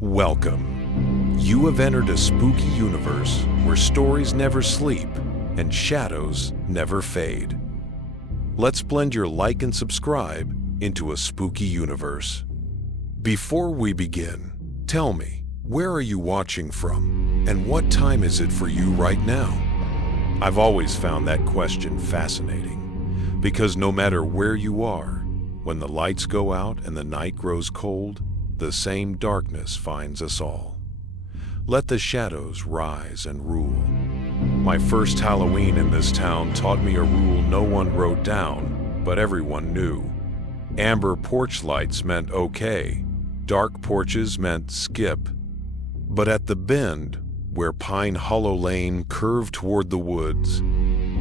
Welcome. You have entered a spooky universe where stories never sleep and shadows never fade. Let's blend your like and subscribe into a spooky universe. Before we begin, tell me, where are you watching from and what time is it for you right now? I've always found that question fascinating because no matter where you are, when the lights go out and the night grows cold, the same darkness finds us all. Let the shadows rise and rule. My first Halloween in this town taught me a rule no one wrote down, but everyone knew. Amber porch lights meant okay. Dark porches meant skip. But at the bend, where Pine Hollow Lane curved toward the woods,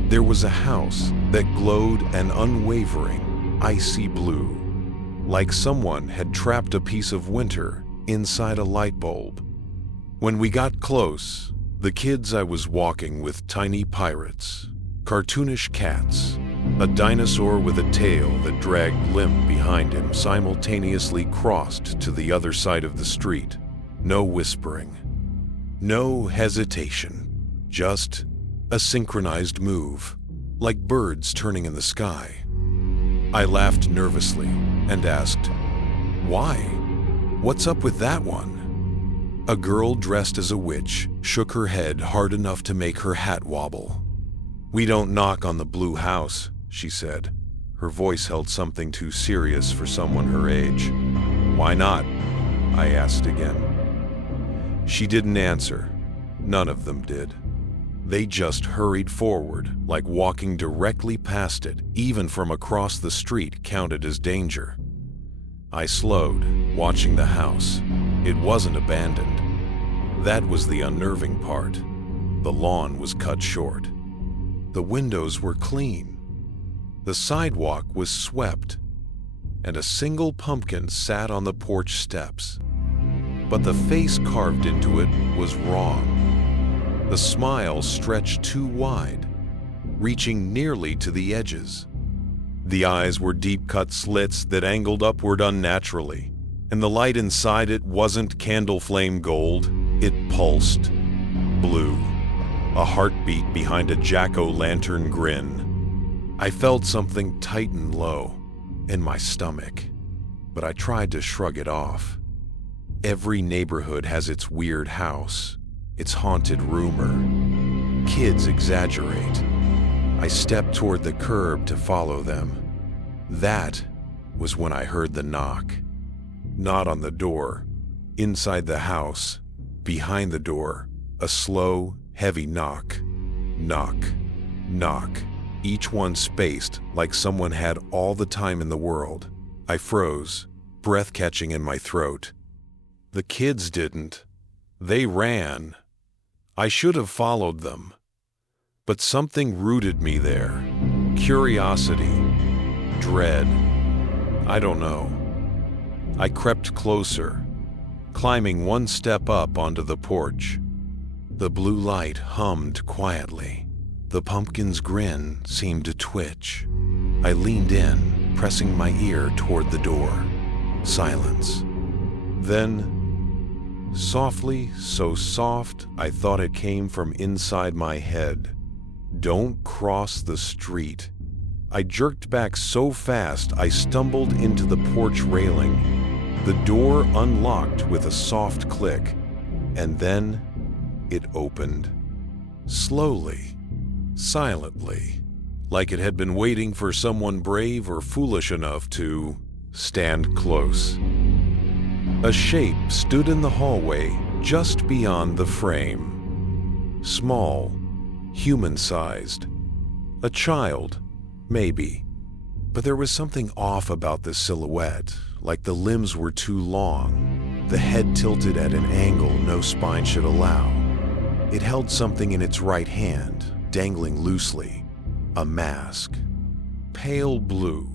there was a house that glowed an unwavering, icy blue, like someone had trapped a piece of winter inside a light bulb. When we got close, the kids I was walking with tiny pirates, cartoonish cats, a dinosaur with a tail that dragged limp behind him simultaneously crossed to the other side of the street. No whispering, no hesitation, just a synchronized move, like birds turning in the sky. I laughed nervously and asked, "Why? What's up with that one?" A girl dressed as a witch shook her head hard enough to make her hat wobble. "We don't knock on the blue house," she said. Her voice held something too serious for someone her age. "Why not?" I asked again. She didn't answer. None of them did. They just hurried forward, like walking directly past it, even from across the street counted as danger. I slowed, watching the house. It wasn't abandoned. That was the unnerving part. The lawn was cut short. The windows were clean. The sidewalk was swept, and a single pumpkin sat on the porch steps. But the face carved into it was wrong. The smile stretched too wide, reaching nearly to the edges. The eyes were deep-cut slits that angled upward unnaturally, and the light inside it wasn't candle flame gold, it pulsed blue, a heartbeat behind a jack-o'-lantern grin. I felt something tighten low in my stomach, but I tried to shrug it off. Every neighborhood has its weird house, its haunted rumor. Kids exaggerate. I stepped toward the curb to follow them. That was when I heard the knock. Not on the door. Inside the house, behind the door, a slow, heavy knock. Knock. Knock. Each one spaced like someone had all the time in the world. I froze, breath catching in my throat. The kids didn't. They ran. I should have followed them. But something rooted me there. Curiosity. Dread. I don't know. I crept closer, climbing one step up onto the porch. The blue light hummed quietly. The pumpkin's grin seemed to twitch. I leaned in, pressing my ear toward the door. Silence. Then, softly, so soft, I thought it came from inside my head. "Don't cross the street." I jerked back so fast I stumbled into the porch railing. The door unlocked with a soft click, and then it opened. Slowly, silently, like it had been waiting for someone brave or foolish enough to stand close. A shape stood in the hallway just beyond the frame. Small, human-sized. A child, maybe. But there was something off about the silhouette, like the limbs were too long, the head tilted at an angle no spine should allow. It held something in its right hand, dangling loosely. A mask. Pale blue,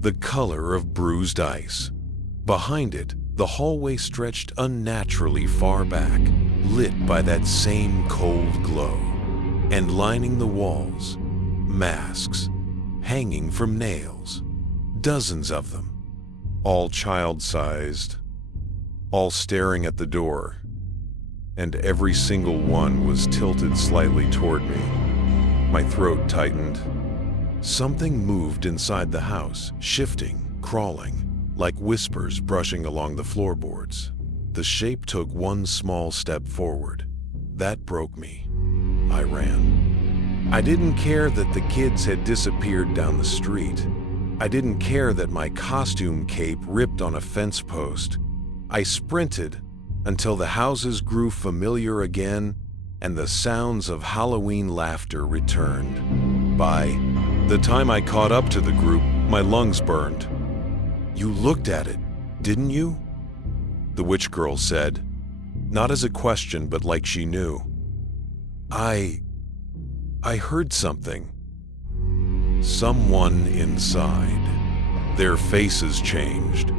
the color of bruised ice. Behind it, the hallway stretched unnaturally far back, lit by that same cold glow. And lining the walls, masks, hanging from nails. Dozens of them, all child-sized. all staring at the door, and every single one was tilted slightly toward me. My throat tightened. Something moved inside the house, shifting, crawling, like whispers brushing along the floorboards. The shape took one small step forward. That broke me. I ran. I didn't care that the kids had disappeared down the street. I didn't care that my costume cape ripped on a fence post. I sprinted until the houses grew familiar again and the sounds of Halloween laughter returned. By the time I caught up to the group, my lungs burned. "You looked at it, didn't you?" the witch girl said, not as a question but like she knew. I heard something. Someone inside. Their faces changed.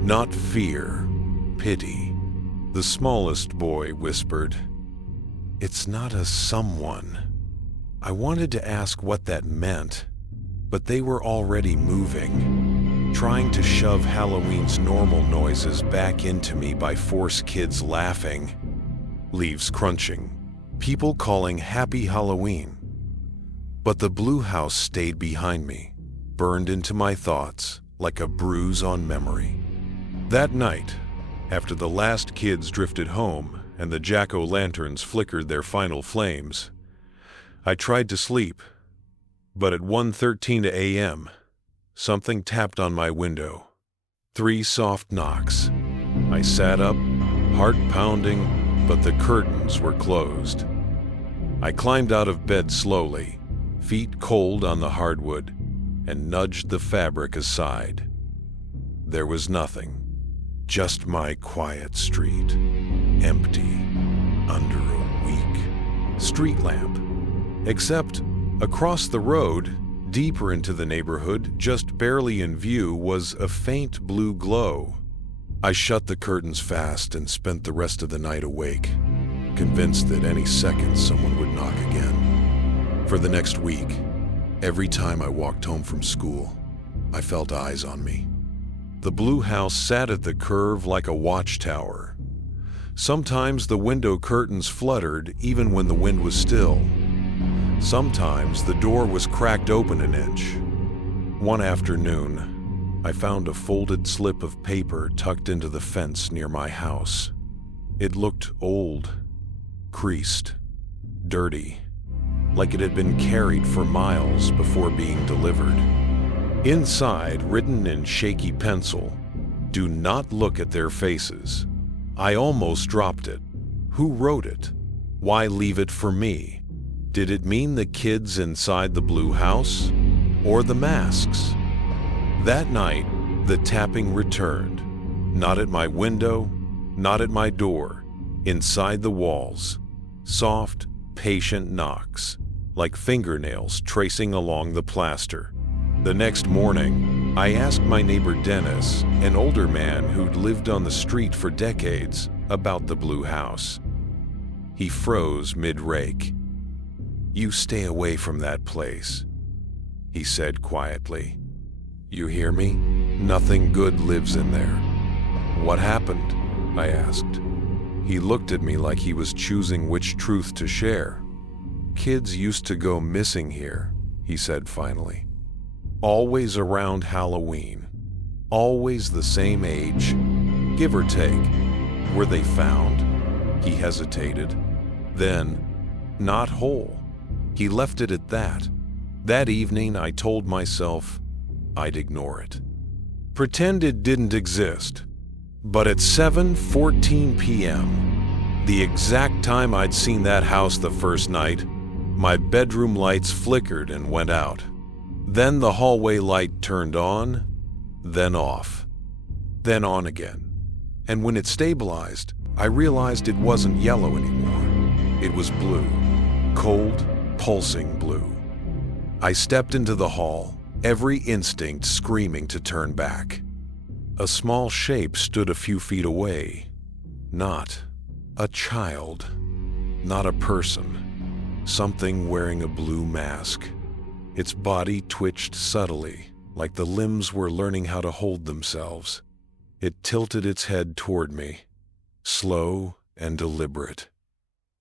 Not fear, pity. The smallest boy whispered, "It's not a someone." I wanted to ask what that meant, but they were already moving, trying to shove Halloween's normal noises back into me by force, kids laughing, leaves crunching, people calling Happy Halloween. But the blue house stayed behind me, burned into my thoughts like a bruise on memory. That night, after the last kids drifted home and the jack-o'-lanterns flickered their final flames, I tried to sleep, but at 1:13 a.m., something tapped on my window. 3 soft knocks. I sat up, heart pounding, but the curtains were closed. I climbed out of bed slowly, feet cold on the hardwood, and nudged the fabric aside. There was nothing, just my quiet street, empty, under a weak street lamp. Except across the road, deeper into the neighborhood, just barely in view, was a faint blue glow. I shut the curtains fast and spent the rest of the night awake, convinced that any second someone would knock again. For the next week, every time I walked home from school, I felt eyes on me. The blue house sat at the curve like a watchtower. Sometimes the window curtains fluttered even when the wind was still. Sometimes the door was cracked open an inch. One afternoon, I found a folded slip of paper tucked into the fence near my house. It looked old, creased, dirty, like it had been carried for miles before being delivered. Inside, written in shaky pencil, "Do not look at their faces." I almost dropped it. Who wrote it? Why leave it for me? Did it mean the kids inside the blue house? Or the masks? That night, the tapping returned. Not at my window, not at my door. Inside the walls. Soft, patient knocks, like fingernails tracing along the plaster. The next morning, I asked my neighbor Dennis, an older man who'd lived on the street for decades, about the blue house. He froze mid-rake. "You stay away from that place," he said quietly. "You hear me? Nothing good lives in there." "What happened?" I asked. He looked at me like he was choosing which truth to share. "Kids used to go missing here," he said finally. "Always around Halloween. Always the same age, give or take. Were they found?" He hesitated. Then, "Not whole." He left it at that. That evening, I told myself I'd ignore it. Pretend it didn't exist. But at 7:14 p.m., the exact time I'd seen that house the first night, my bedroom lights flickered and went out. Then the hallway light turned on, then off, then on again. And when it stabilized, I realized it wasn't yellow anymore. It was blue, cold, pulsing blue. I stepped into the hall, every instinct screaming to turn back. A small shape stood a few feet away. Not a child, not a person. Something wearing a blue mask. Its body twitched subtly, like the limbs were learning how to hold themselves. It tilted its head toward me, slow and deliberate.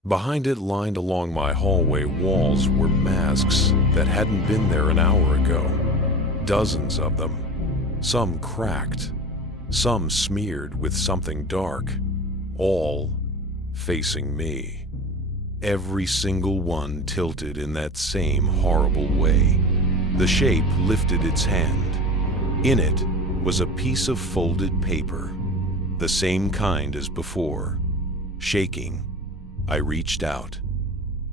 Behind it, lined along my hallway walls, were masks that hadn't been there an hour ago. Dozens of them, some cracked, some smeared with something dark, all facing me. Every single one tilted in that same horrible way. The shape lifted its hand. In it was a piece of folded paper, the same kind as before. Shaking, I reached out.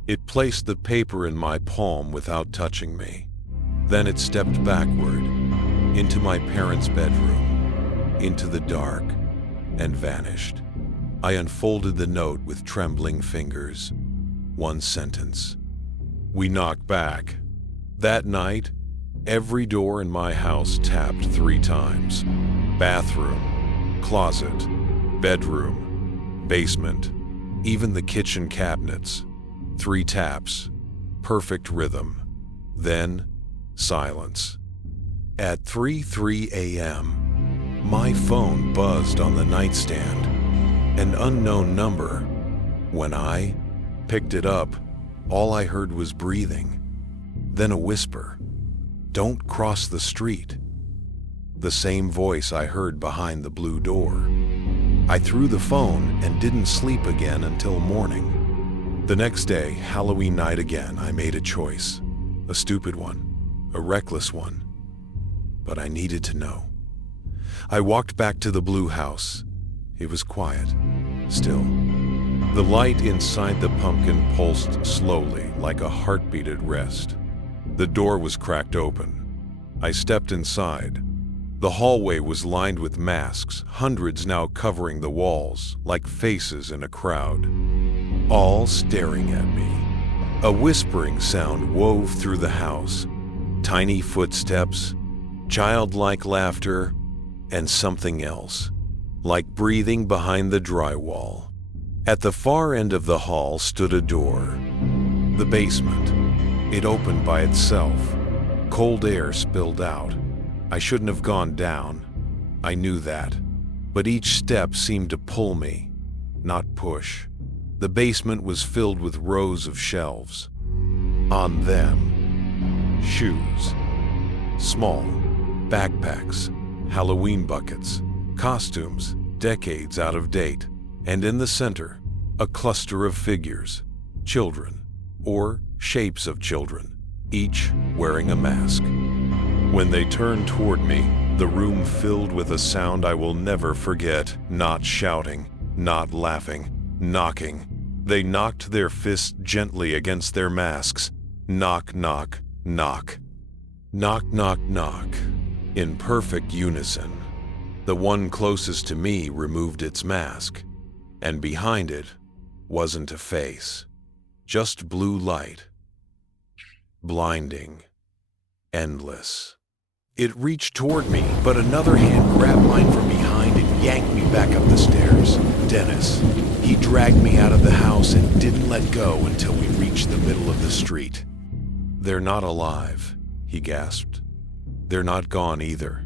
It placed the paper in my palm without touching me. Then it stepped backward, into my parents' bedroom, into the dark, and vanished. I unfolded the note with trembling fingers. One sentence. We knocked back. That night, every door in my house tapped 3 times. Bathroom, closet, bedroom, basement, even the kitchen cabinets. 3 taps, perfect rhythm. Then, silence. At 3:03 a.m., my phone buzzed on the nightstand. An unknown number. When I picked it up, all I heard was breathing. Then a whisper. "Don't cross the street." The same voice I heard behind the blue door. I threw the phone and didn't sleep again until morning. The next day, Halloween night again, I made a choice. A stupid one, a reckless one. But I needed to know. I walked back to the blue house. It was quiet, still. The light inside the pumpkin pulsed slowly, like a heartbeat at rest. The door was cracked open. I stepped inside. The hallway was lined with masks, hundreds now covering the walls, like faces in a crowd, all staring at me. A whispering sound wove through the house. Tiny footsteps, childlike laughter, and something else, like breathing behind the drywall. At the far end of the hall stood a door. The basement. It opened by itself. Cold air spilled out. I shouldn't have gone down. I knew that. But each step seemed to pull me, not push. The basement was filled with rows of shelves. On them, shoes. Small, backpacks, Halloween buckets, costumes, decades out of date. And in the center, a cluster of figures, children, or shapes of children, each wearing a mask. When they turned toward me, the room filled with a sound I will never forget. Not shouting, not laughing, knocking. They knocked their fists gently against their masks. Knock, knock, knock. Knock, knock, knock. In perfect unison. The one closest to me removed its mask. And behind it wasn't a face, just blue light. Blinding, endless. It reached toward me, but another hand grabbed mine from behind and yanked me back up the stairs. Dennis. He dragged me out of the house and didn't let go until we reached the middle of the street. "They're not alive," he gasped. "They're not gone either.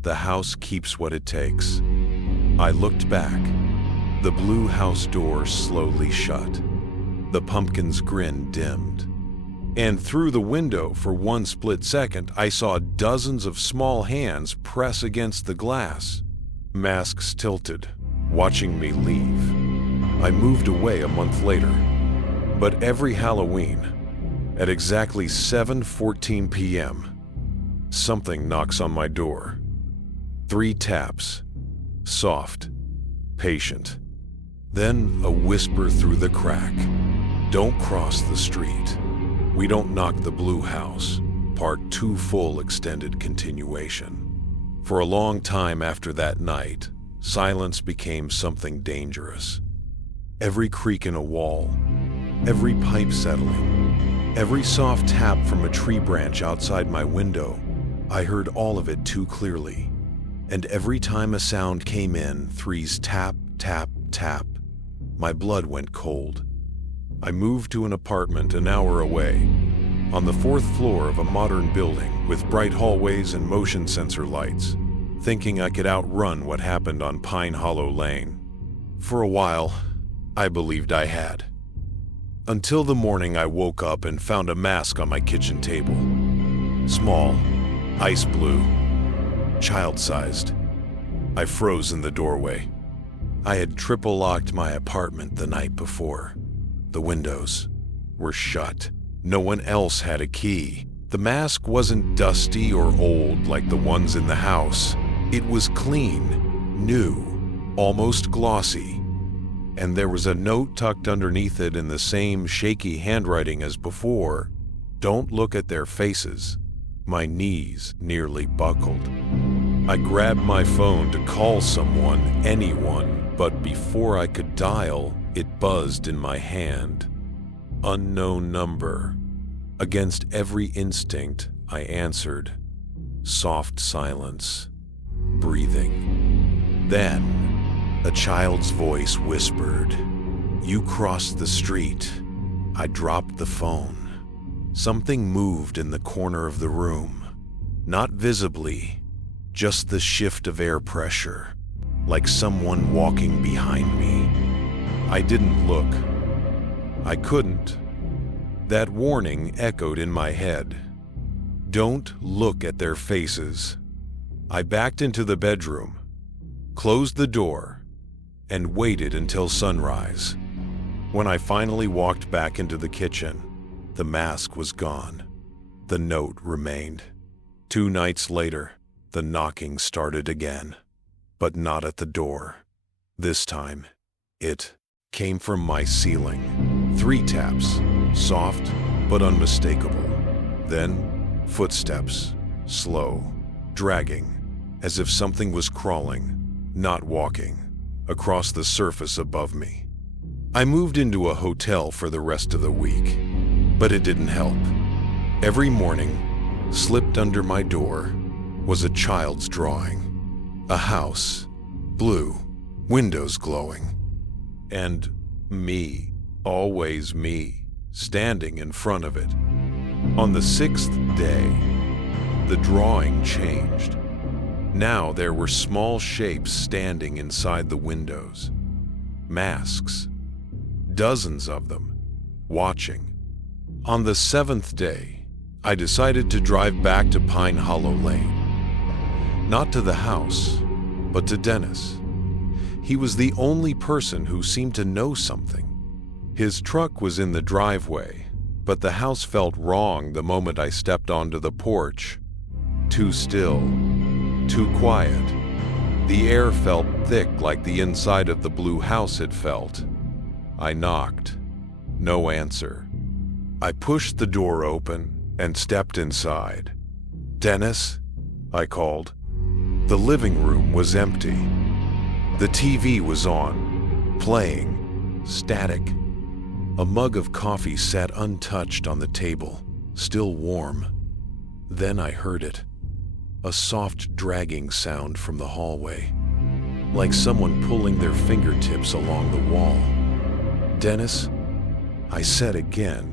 The house keeps what it takes." I looked back. The blue house door slowly shut. The pumpkin's grin dimmed. And through the window, for one split second, I saw dozens of small hands press against the glass. Masks tilted, watching me leave. I moved away a month later. But every Halloween, at exactly 7:14 p.m., something knocks on my door. 3 taps, soft, patient. Then a whisper through the crack. "Don't cross the street. We don't knock the blue house." Part 2 full extended continuation. For a long time after that night, silence became something dangerous. Every creak in a wall, every pipe settling, every soft tap from a tree branch outside my window, I heard all of it too clearly. And every time a sound came in, 3's tap, tap, tap, my blood went cold. I moved to an apartment an hour away, on the 4th floor of a modern building with bright hallways and motion sensor lights, thinking I could outrun what happened on Pine Hollow Lane. For a while, I believed I had. Until the morning I woke up and found a mask on my kitchen table. Small, ice blue, child-sized. I froze in the doorway. I had triple-locked my apartment the night before. The windows were shut. No one else had a key. The mask wasn't dusty or old like the ones in the house. It was clean, new, almost glossy. And there was a note tucked underneath it in the same shaky handwriting as before. Don't look at their faces. My knees nearly buckled. I grabbed my phone to call someone, anyone, but before I could dial, it buzzed in my hand. Unknown number. Against every instinct, I answered. Soft silence. Breathing. Then, a child's voice whispered, "You crossed the street." I dropped the phone. Something moved in the corner of the room. Not visibly, just the shift of air pressure, like someone walking behind me. I didn't look. I couldn't. That warning echoed in my head. Don't look at their faces. I backed into the bedroom, closed the door, and waited until sunrise. When I finally walked back into the kitchen, the mask was gone. The note remained. 2 nights later, the knocking started again, but not at the door. This time, it came from my ceiling. 3 taps, soft but unmistakable. Then, footsteps, slow, dragging, as if something was crawling, not walking, across the surface above me. I moved into a hotel for the rest of the week, but it didn't help. Every morning, slipped under my door, was a child's drawing. A house, blue, windows glowing. And me, always me, standing in front of it. On the 6th day, the drawing changed. Now there were small shapes standing inside the windows. Masks. Dozens of them, watching. On the 7th day, I decided to drive back to Pine Hollow Lane. Not to the house, but to Dennis. He was the only person who seemed to know something. His truck was in the driveway, but the house felt wrong the moment I stepped onto the porch. Too still, too quiet. The air felt thick like the inside of the blue house had felt. I knocked. No answer. I pushed the door open and stepped inside. "Dennis?" I called. The living room was empty. The TV was on, playing, static. A mug of coffee sat untouched on the table, still warm. Then I heard it. A soft dragging sound from the hallway, like someone pulling their fingertips along the wall. "Dennis?" I said again,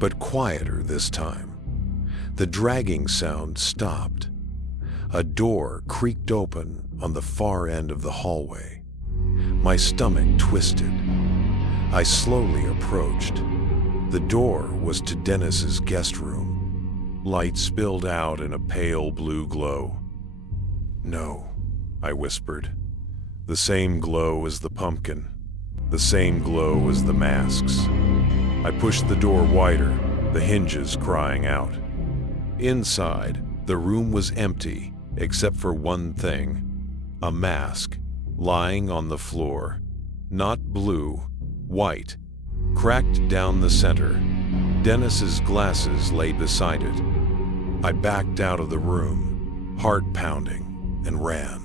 but quieter this time. The dragging sound stopped. A door creaked open on the far end of the hallway. My stomach twisted. I slowly approached. The door was to Dennis's guest room. Light spilled out in a pale blue glow. "No," I whispered. "The same glow as the pumpkin. The same glow as the masks." I pushed the door wider, the hinges crying out. Inside, the room was empty, except for one thing. A mask, lying on the floor. Not blue, white, cracked down the center. Dennis's glasses lay beside it. I backed out of the room, heart pounding, and ran.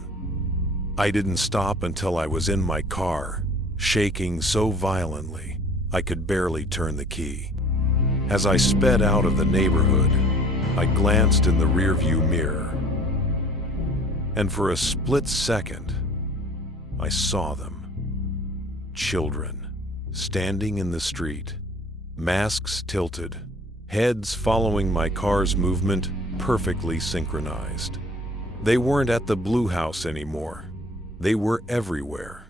I didn't stop until I was in my car, shaking so violently I could barely turn the key. As I sped out of the neighborhood, I glanced in the rearview mirror. And for a split second, I saw them. Children, standing in the street, masks tilted, heads following my car's movement, perfectly synchronized. They weren't at the blue house anymore. They were everywhere.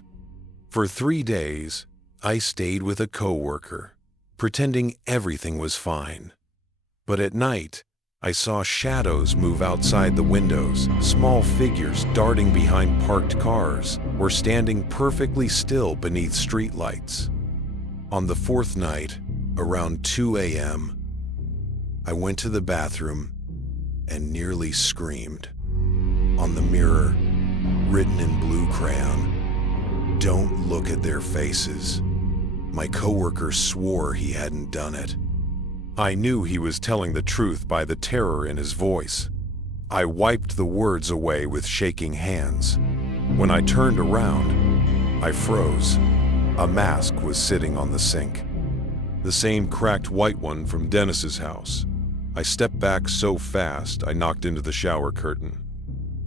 For 3 days, I stayed with a coworker, pretending everything was fine. But at night, I saw shadows move outside the windows, small figures darting behind parked cars or standing perfectly still beneath streetlights. On the 4th night, around 2 a.m., I went to the bathroom and nearly screamed. On the mirror, written in blue crayon, "Don't look at their faces." My coworker swore he hadn't done it. I knew he was telling the truth by the terror in his voice. I wiped the words away with shaking hands. When I turned around, I froze. A mask was sitting on the sink. The same cracked white one from Dennis's house. I stepped back so fast I knocked into the shower curtain.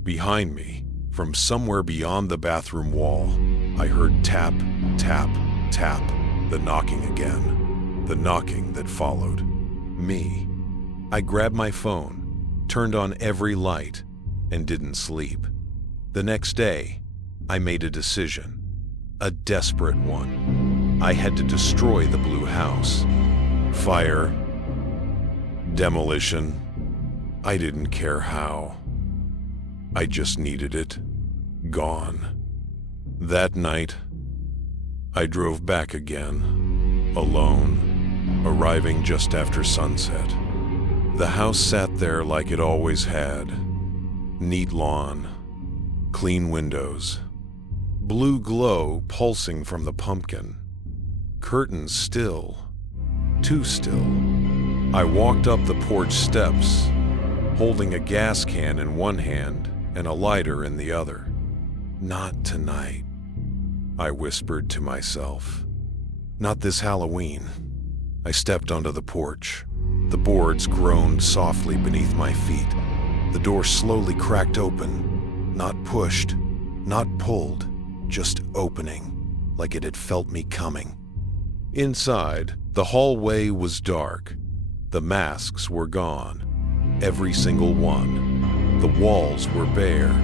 Behind me, from somewhere beyond the bathroom wall, I heard tap, tap, tap, the knocking again. The knocking that followed me. I grabbed my phone, turned on every light, and didn't sleep. The next day, I made a decision. A desperate one. I had to destroy the blue house. Fire. Demolition. I didn't care how. I just needed it. Gone. That night, I drove back again, alone, arriving just after sunset. The house sat there like it always had. Neat lawn, clean windows, blue glow pulsing from the pumpkin. Curtains still, too still. I walked up the porch steps, holding a gas can in one hand and a lighter in the other. Not tonight, I whispered to myself. Not this Halloween. I stepped onto the porch. The boards groaned softly beneath my feet. The door slowly cracked open, not pushed, not pulled, just opening, like it had felt me coming. Inside, the hallway was dark. The masks were gone, every single one. The walls were bare.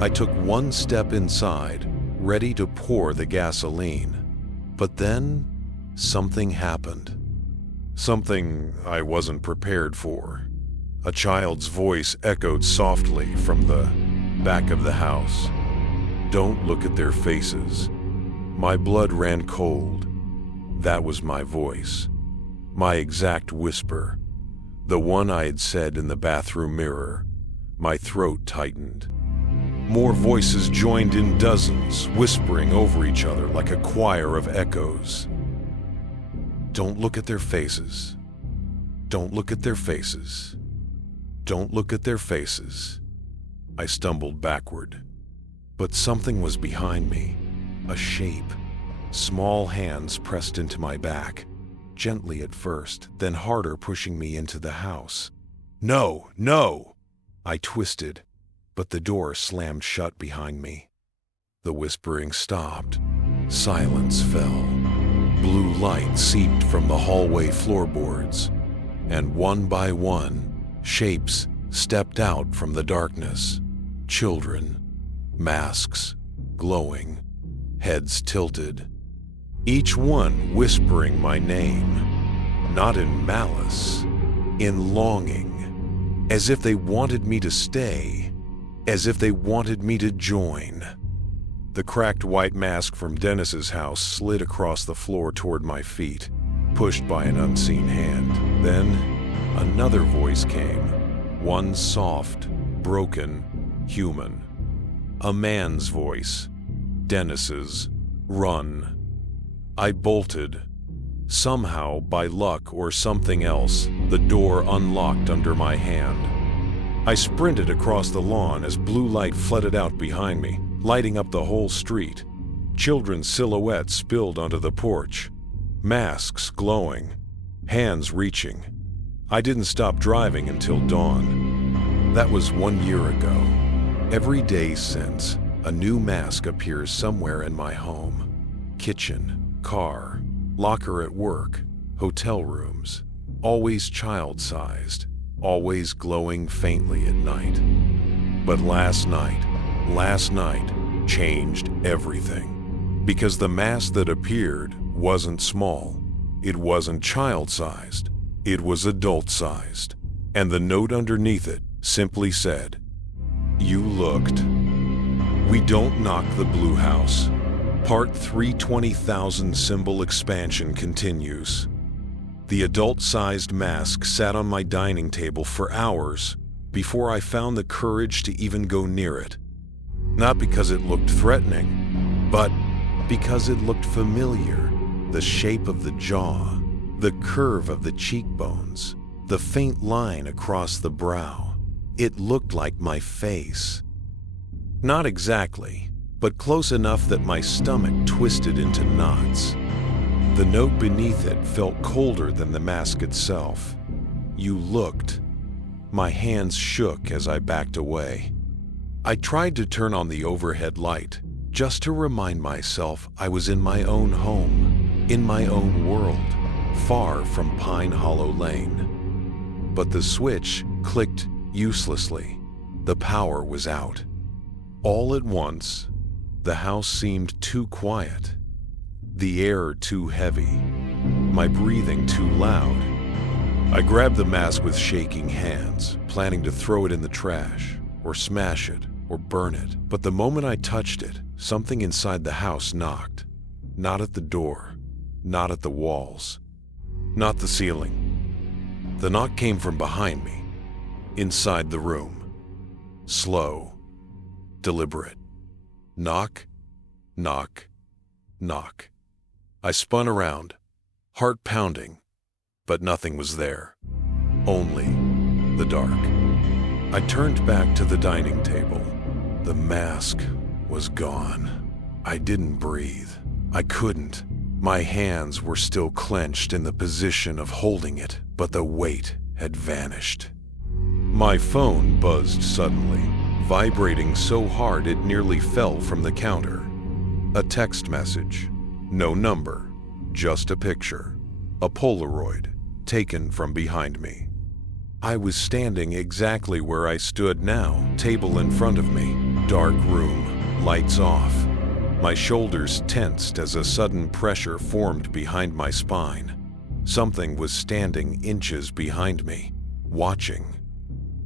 I took one step inside, ready to pour the gasoline. But then, something happened. Something I wasn't prepared for. A child's voice echoed softly from the back of the house. "Don't look at their faces." My blood ran cold. That was my voice. My exact whisper. The one I had said in the bathroom mirror. My throat tightened. More voices joined in dozens, whispering over each other like a choir of echoes. "Don't look at their faces. Don't look at their faces. Don't look at their faces." I stumbled backward. But something was behind me. A shape. Small hands pressed into my back. Gently at first, then harder, pushing me into the house. "No, no!" I twisted, but the door slammed shut behind me. The whispering stopped. Silence fell. Blue light seeped from the hallway floorboards, and one by one, shapes stepped out from the darkness. Children, masks, glowing, heads tilted. Each one whispering my name, not in malice, in longing, as if they wanted me to stay, as if they wanted me to join. The cracked white mask from Dennis's house slid across the floor toward my feet, pushed by an unseen hand. Then, another voice came, one soft, broken, human. A man's voice, Dennis's. "Run." I bolted. Somehow, by luck or something else, the door unlocked under my hand. I sprinted across the lawn as blue light flooded out behind me, lighting up the whole street. Children's silhouettes spilled onto the porch. Masks glowing. Hands reaching. I didn't stop driving until dawn. That was 1 year ago. Every day since, a new mask appears somewhere in my home. Kitchen, car, locker at work, hotel rooms. Always child-sized, always glowing faintly at night. But last night changed everything. Because the mask that appeared wasn't small. It wasn't child-sized. It was adult-sized. And the note underneath it simply said, "You looked. We don't knock the Blue House." Part 320,000 symbol expansion continues. The adult-sized mask sat on my dining table for hours before I found the courage to even go near it. Not because it looked threatening, but because it looked familiar. The shape of the jaw, the curve of the cheekbones, the faint line across the brow. It looked like my face. Not exactly, but close enough that my stomach twisted into knots. The note beneath it felt colder than the mask itself. "You looked." My hands shook as I backed away. I tried to turn on the overhead light, just to remind myself I was in my own home, in my own world, far from Pine Hollow Lane. But the switch clicked uselessly. The power was out. All at once, the house seemed too quiet, the air too heavy, my breathing too loud. I grabbed the mask with shaking hands, planning to throw it in the trash, or smash it, or burn it. But the moment I touched it, something inside the house knocked. Not at the door, not at the walls, not the ceiling. The knock came from behind me, inside the room. Slow, deliberate. Knock, knock, knock. I spun around, heart pounding, but nothing was there. Only the dark. I turned back to the dining table. The mask was gone. I didn't breathe. I couldn't. My hands were still clenched in the position of holding it, but the weight had vanished. My phone buzzed suddenly, vibrating so hard it nearly fell from the counter. A text message. No number, just a picture. A Polaroid, taken from behind me. I was standing exactly where I stood now, table in front of me, dark room, lights off. My shoulders tensed as a sudden pressure formed behind my spine. Something was standing inches behind me, watching.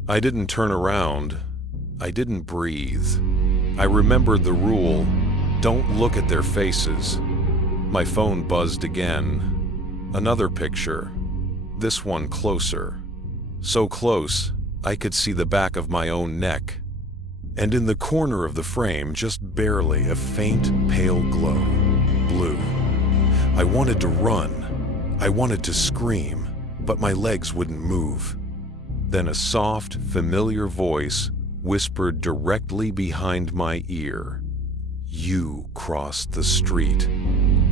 I didn't turn around. I didn't breathe. I remembered the rule, don't look at their faces. My phone buzzed again. Another picture. This one closer. So close, I could see the back of my own neck. And in the corner of the frame, just barely, a faint, pale glow. Blue. I wanted to run. I wanted to scream, but my legs wouldn't move. Then a soft, familiar voice whispered directly behind my ear. You crossed the street.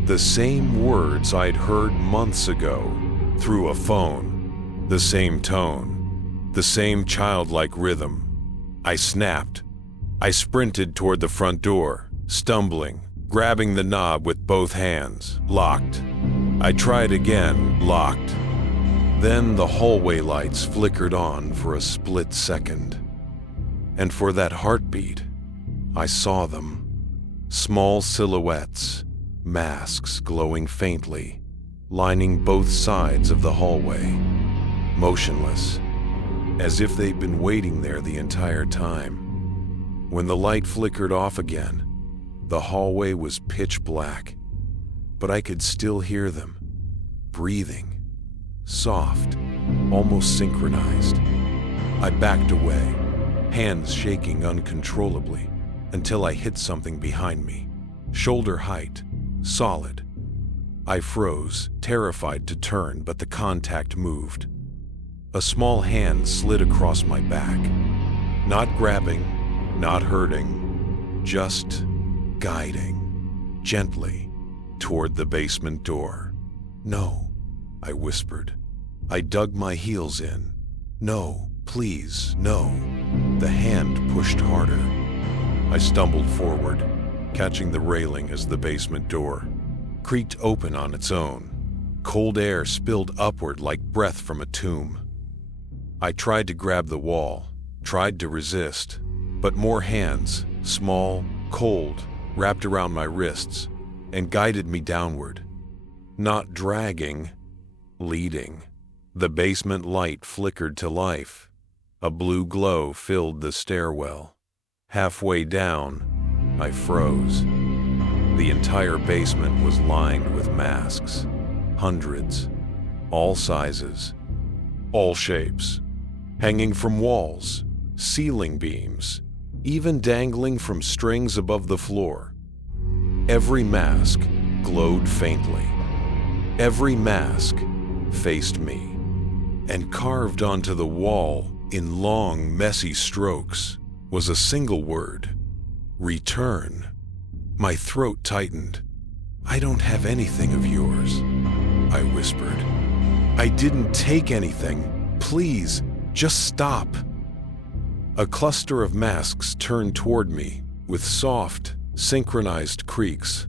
The same words I'd heard months ago, through a phone. The same tone. The same childlike rhythm. I snapped. I sprinted toward the front door, stumbling, grabbing the knob with both hands. Locked. I tried again, locked. Then the hallway lights flickered on for a split second. And for that heartbeat, I saw them. Small silhouettes, masks glowing faintly, lining both sides of the hallway. Motionless, as if they'd been waiting there the entire time. When the light flickered off again, the hallway was pitch black, but I could still hear them, breathing, soft, almost synchronized. I backed away, hands shaking uncontrollably, until I hit something behind me, shoulder height, solid. I froze, terrified to turn, but the contact moved. A small hand slid across my back, not grabbing, not hurting, just guiding, gently, toward the basement door. No, I whispered. I dug my heels in. No, please, no. The hand pushed harder. I stumbled forward, catching the railing as the basement door creaked open on its own. Cold air spilled upward like breath from a tomb. I tried to grab the wall, tried to resist, but more hands, small, cold, wrapped around my wrists. and guided me downward. Not dragging, leading. The basement light flickered to life. A blue glow filled the stairwell. Halfway down, I froze. The entire basement was lined with masks. Hundreds. All sizes. All shapes. Hanging from walls, ceiling beams, even dangling from strings above the floor. Every mask glowed faintly. Every mask faced me. And carved onto the wall in long, messy strokes was a single word: return. My throat tightened. "I don't have anything of yours," I whispered. "I didn't take anything. Please, just stop." A cluster of masks turned toward me with soft, synchronized creaks,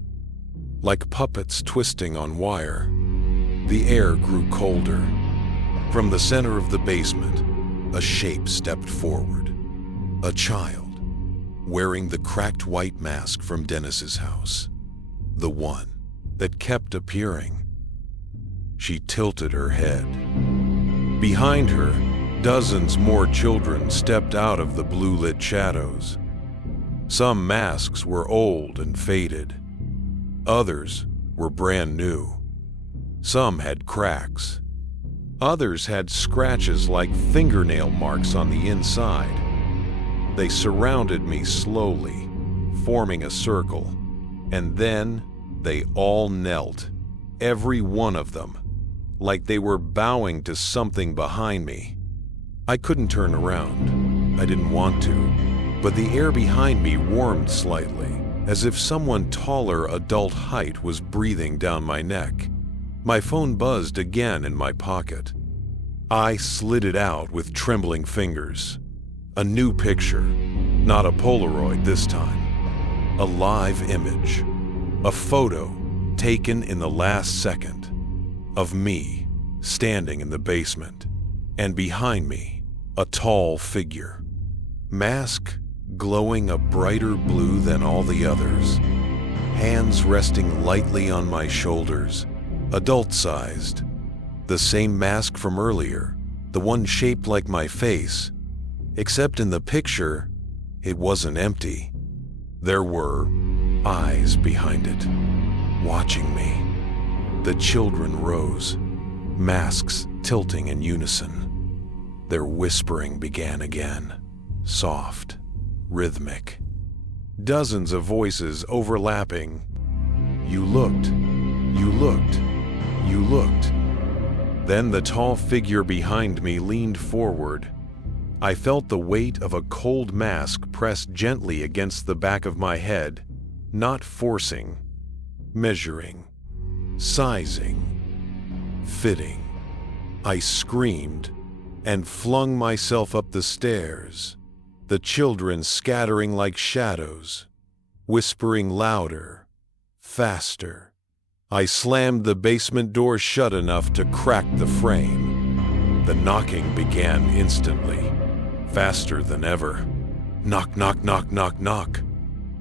like puppets twisting on wire. The air grew colder. From the center of the basement, a shape stepped forward. A child, wearing the cracked white mask from Dennis's house. The one that kept appearing. She tilted her head. Behind her, dozens more children stepped out of the blue-lit shadows. Some masks were old and faded. Others were brand new. Some had cracks. Others had scratches like fingernail marks on the inside. They surrounded me slowly, forming a circle, and then they all knelt, every one of them, like they were bowing to something behind me. I couldn't turn around. I didn't want to, but the air behind me warmed slightly, as if someone taller adult height was breathing down my neck. My phone buzzed again in my pocket. I slid it out with trembling fingers. A new picture, not a Polaroid this time. A live image. A photo taken in the last second of me standing in the basement, and behind me, a tall figure. Mask glowing a brighter blue than all the others. Hands resting lightly on my shoulders. Adult-sized. The same mask from earlier, the one shaped like my face, except in the picture, it wasn't empty. There were eyes behind it, watching me. The children rose, masks tilting in unison. Their whispering began again, soft, rhythmic. Dozens of voices overlapping. "You looked, you looked, you looked." Then the tall figure behind me leaned forward. I felt the weight of a cold mask press gently against the back of my head, not forcing, measuring, sizing, fitting. I screamed and flung myself up the stairs, the children scattering like shadows, whispering louder, faster. I slammed the basement door shut enough to crack the frame. The knocking began instantly, faster than ever. Knock, knock, knock, knock, knock.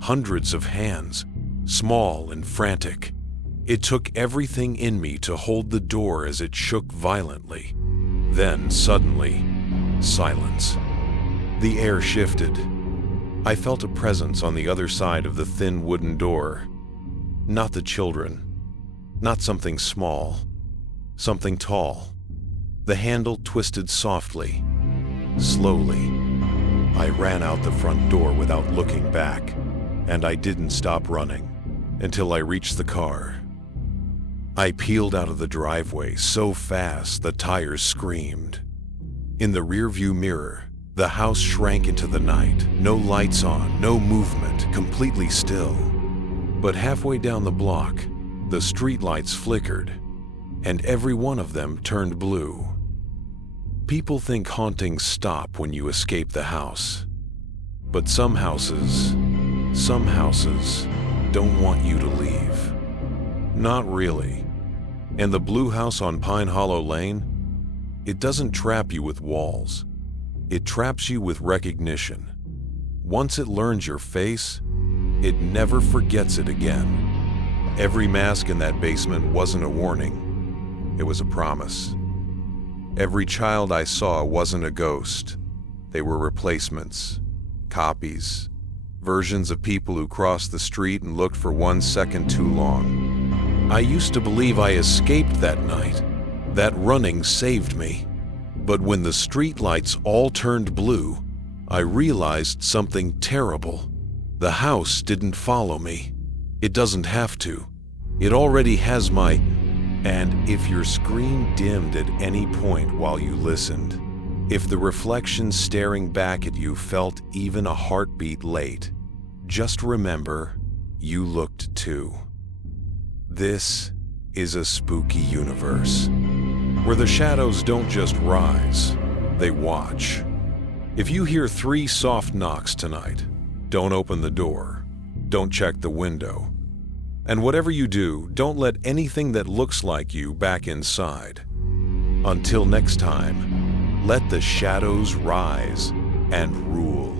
Hundreds of hands, small and frantic. It took everything in me to hold the door as it shook violently. Then, suddenly, silence. The air shifted. I felt a presence on the other side of the thin wooden door. Not the children. Not something small. Something tall. The handle twisted softly. Slowly. I ran out the front door without looking back, and I didn't stop running until I reached the car. I peeled out of the driveway so fast the tires screamed. In the rearview mirror, the house shrank into the night. No lights on, no movement, completely still. But halfway down the block, the streetlights flickered, and every one of them turned blue. People think hauntings stop when you escape the house. But some houses don't want you to leave. Not really. And the blue house on Pine Hollow Lane, it doesn't trap you with walls. It traps you with recognition. Once it learns your face, it never forgets it again. Every mask in that basement wasn't a warning. It was a promise. Every child I saw wasn't a ghost. They were replacements, copies, versions of people who crossed the street and looked for 1 second too long. I used to believe I escaped that night. That running saved me. But when the streetlights all turned blue, I realized something terrible. The house didn't follow me. It doesn't have to. It already has my... And if your screen dimmed at any point while you listened, if the reflection staring back at you felt even a heartbeat late, just remember, you looked too. This is a spooky universe, where the shadows don't just rise, they watch. If you hear 3 soft knocks tonight, don't open the door, don't check the window. And whatever you do, don't let anything that looks like you back inside. Until next time, let the shadows rise and rule.